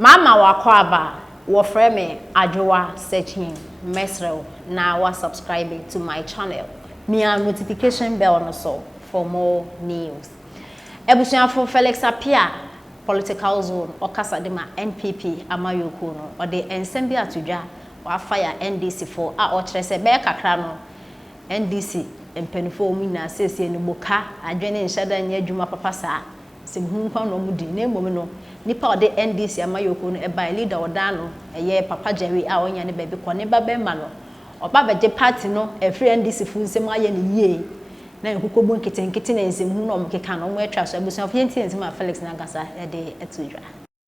Mama wakwaba wafreme Ajoa searching mesrel na wa subscribing to my channel. Nia notification bell no so for more news. Ebusuafo Felix Apia political zone okasa de ma NPP amayoko no or the ensemble atudwa wa fire NDC for a o kire se be kakra no NDC empenifo mu na sese no boka adwene nhada nya adwuma papa saa se hu kwa no mu di na emom no nipa ode NDC amayoko no e ba leader oda no eye papa Jerry a onya ne bebe ko ne ba be ma no oba beje party no e free NDC fu nsem aye ne yie na Nkoko bo Nketekete na nsem hu no mkeka no mo atwa so abusuafo yenti nsem Felix na gasa e de etudwa.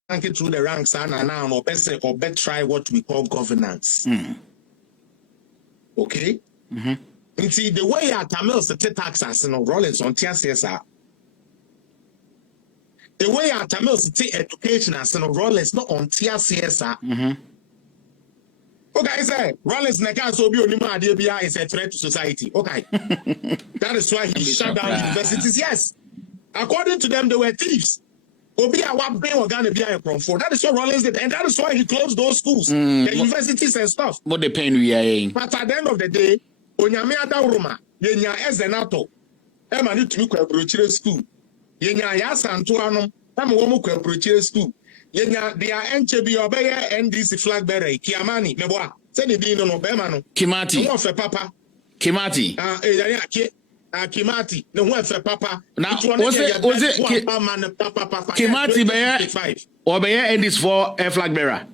Thank you through the ranks and now no person or bet try what we call governance. Okay? See the way our Tamils the taxes and rollers on TSSR. The way our Tamils take education as no rollers not on TSSR. Okay, sir. Rollers Neka so be onima adebia is a threat to society. Okay. That is why he shut down universities. Yes. According to them, they were thieves. Obi awa brain organ be a for. That is what Rollins did, and that is why he closed those schools, the universities and stuff. What the pain we are in. But at the end of the day, Onyame Adawroma, yenya ezenato, ema ni tumi kwa brochire school. Yenya ya santuano, ema wo mu kwa brochire school. Yenya dia NCB obeye NDC flag bearer Kiamani meboa. Se ni bi no be ma no. Kimati. No fe papa. Kimati. Kimati, no one for papa. Now, was it Kimati Bayer or Bayer and this for a flag bearer?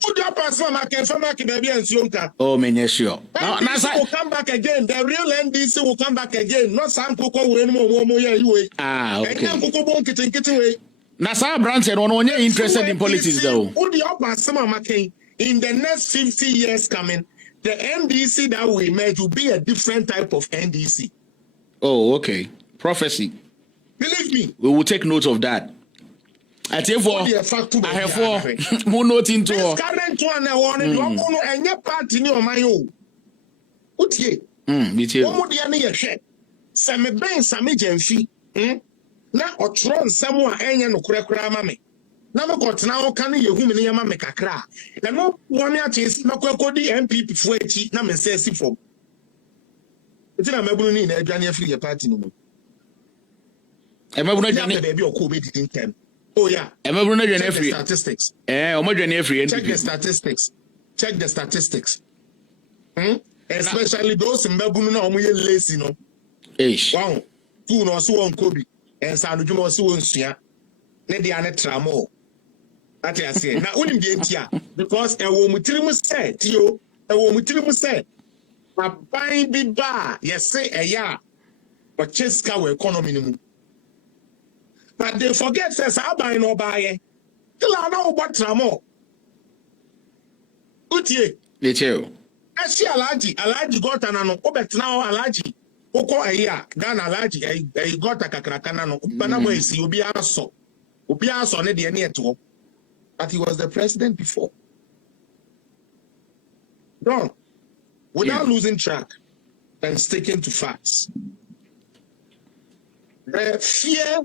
Put your person, I can from baby and Slunka. Oh, man, yes, sure. Now, will come back again. The real NDC will come back again. Not some Nkoko when more you. Ah, okay. Nkoko won't get away. Now, Sarah Brown said, on when you're interested in politics, though. Put the upper summer making in the next 50 years coming. The NDC that we made will be a different type of NDC. Oh, okay. Prophecy. Believe me. We will take note of that. I tell for I have four more note into this current one. I want to know any party in my own. What ye? Me too. One more the other share. Some ben some agency. Now or tron somewhere any no kura mame. Na me got na o kan ye hu me ne yama me kakra na no wo me atis na kwakodi MPP fo achi na me se si fom eti na mabunu ni na adwane afiri ye party no mu e mabunu adwane be o ko be didin tem oh yeah e mabunu adwane afiri statistics o madwane afiri check the statistics especially those mabunu na o mo ye lazy no wow tu no so won kobi ensa anodwuma so won sua ne dia ne tramo ati ase na unim de ntia because e wo mutirimu say tio e wo mutirimu say aban bi ba yes say eya but cheska we economy ni mu but they forget says aban no ba ye kila na wo tramo utie le cheo asi alaji gota na no obetna alaji oko eya Ghana alaji e gota kakraka na no bana mo esi obi aso but he was the president before. Don't. Without losing track and sticking to facts. The fear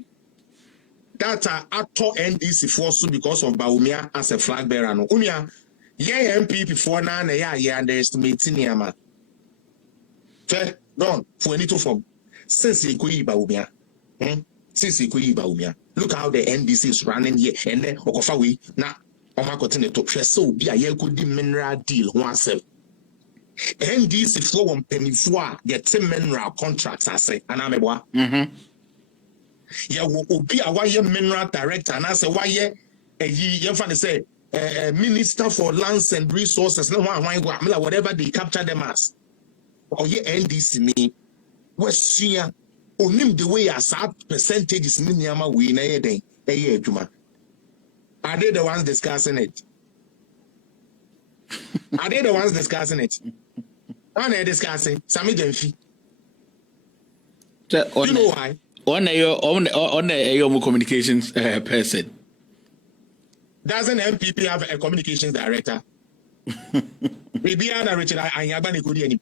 that actor NDC force because of Baumia as a flag bearer. No, Umia, yeah, MP before now, yeah, underestimating Yama. Fair, don't for any two form. Since he could Baumia. Since he could Baumia. Look how the NDC is running here, and then Okofawi now Omakotine to press so be a year good mineral deal once. NDC flow on penifua get mineral contracts, I say, and I'm a yeah, will be a wire mineral director, and I say, why, you find say, Minister for Lands and Resources, no one, whatever they capture them as. Oh, yeah, NDC me, West here. Onim the way as percentages in Yama we na yeden ejuma. Are they the ones discussing it? Are they the ones discussing it? One are discussing Sami Jenfi. You know why? On a communications person. Doesn't MPP have a communications director? Maybe Anna Richard Anyabani Kudi.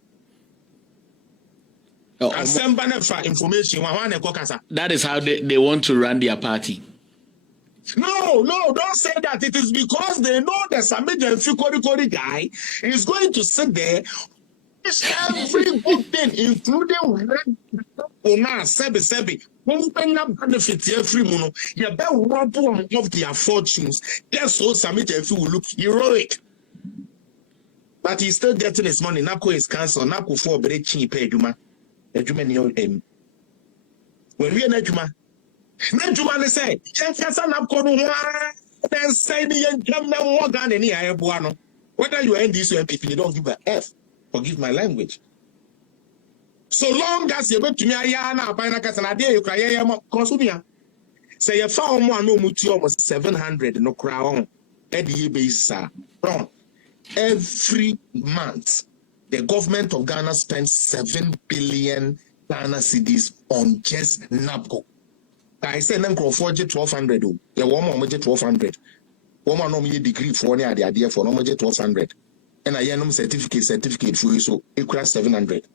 That is how they want to run their party. No, don't say that. It is because they know the Samij and Fikori guy is going to sit there. Every good thing, including sebi. When benefit every mono, you better rob one of their fortunes. That's so Samij and will look heroic. But he's still getting his money. Nako is cancelled. Nako for very cheap. Ejuma ni when we are Nejuma. Nejuma say, then say the young come now more than any buano. Whether you end this MP, they don't give a F. Forgive my language. So long as you go to me, Ayana, Pinakas, and Adia, you cry, Consumia. Say you found one no mutu almost 700 no crown. Eddie base, wrong. Every month, the government of Ghana spends 7 billion Ghana cedis on just NABCO. I say Nkoko get 1,200. The woman get 1,200. Woman no me degree for any idea for no get 1,200. And I am certificate for you, so it costs 700.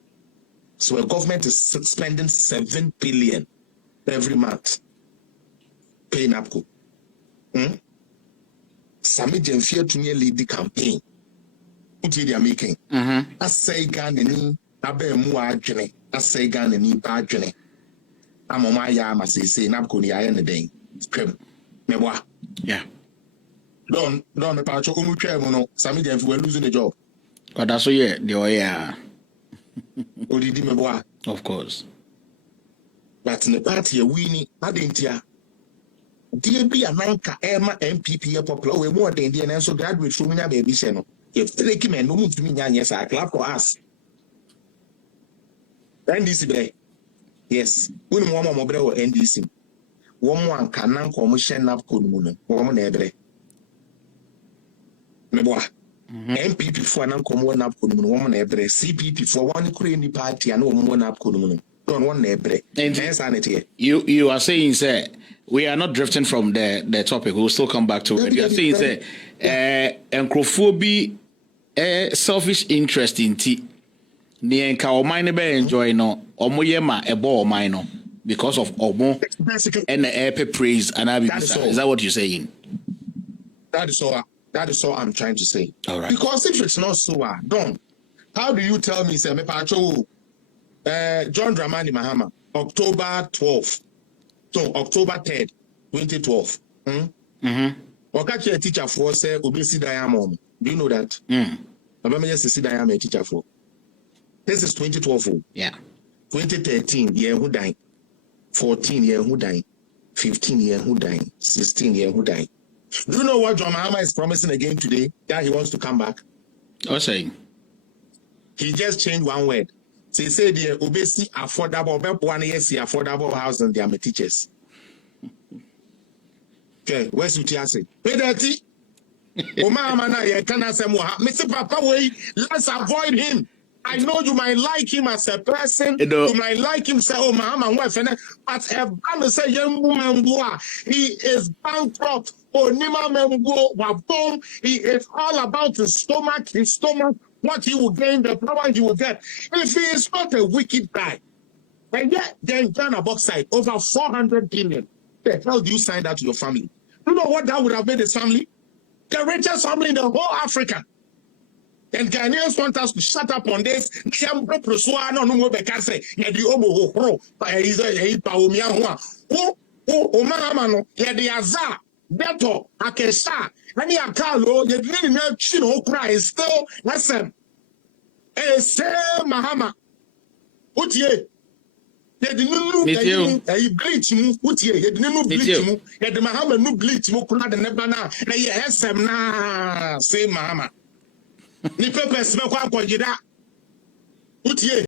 So the government is spending 7 billion every month paying NABCO. Sami Jenfia to me lead the campaign. What they are making? I say Ghana ni abe muajene. I say Ghana ni bajene. I'm on my yam, I say, NABCO ni aye anything. Meboa. Yeah. Don't about your own chair, mono. Sami Jenfia we're losing the job. But that's yeah, yeah. Odidi meboa. Of course. But in the party we need Adentia. DB Ananka Emma MPP popular we more than the and so graduate from me baby channel. If they came and no move to me, yes, I clap for us. NDC bay. Yes, when one more brother NDC. One can commission up Kununo, woman ebre. Meboa. MPP for an uncommon up Kununo, woman ebre. CPP for one Korean party and one up Kununo. Don't want ebre. And you are saying, sir, we are not drifting from the topic. We'll still come back to it. You are saying, sir, Nkoko selfish interest in tea. Ni enka o mine be enjoy no omoye ma ebo o mine no because of omo and the air praise and is that what you're saying? That is all I'm trying to say. All right. Because if it's not so, don't. How do you tell me, say, me pacho, John Dramani Mahama, October 12th, so October 3rd, 2012. Okachi a teacher for say obesi diamond. Do you know that? I'm just see diamond a teacher for. This is 2012. Yeah. 2013, year who died. 14 year who died. 15 year who died. 16 year who died. Do you know what John Mahama is promising again today? That he wants to come back. What's saying? He just changed one word. So he said the obesity affordable, affordable housing, they are my teachers. Okay, where's Utiasi? Pay that. Mr. Papa, let's avoid him. I know you might like him as a person. You might like him say, oh, Mahama, but a man say, young woman, he is bankrupt. Oh, Nima Membo, Wabom, he is all about his stomach, what he will gain, the power he will get. If he is not a wicked guy, and yet then Ghana bauxite over 400 billion, the hell do you sign that to your family? You know what that would have made his family? The richest family in the whole Africa. And Ghanaians want us to shut up on this. Beto, Akesha, any Akalo, the living chino cry is still listen. Say Mahama. What ye? They didn't bleach him. What ye? They didn't bleach him. Yet the Mahama no bleach him. Could not the Nebana. They SM na say Mahama. Ni pepe smell kwa jida. What ye?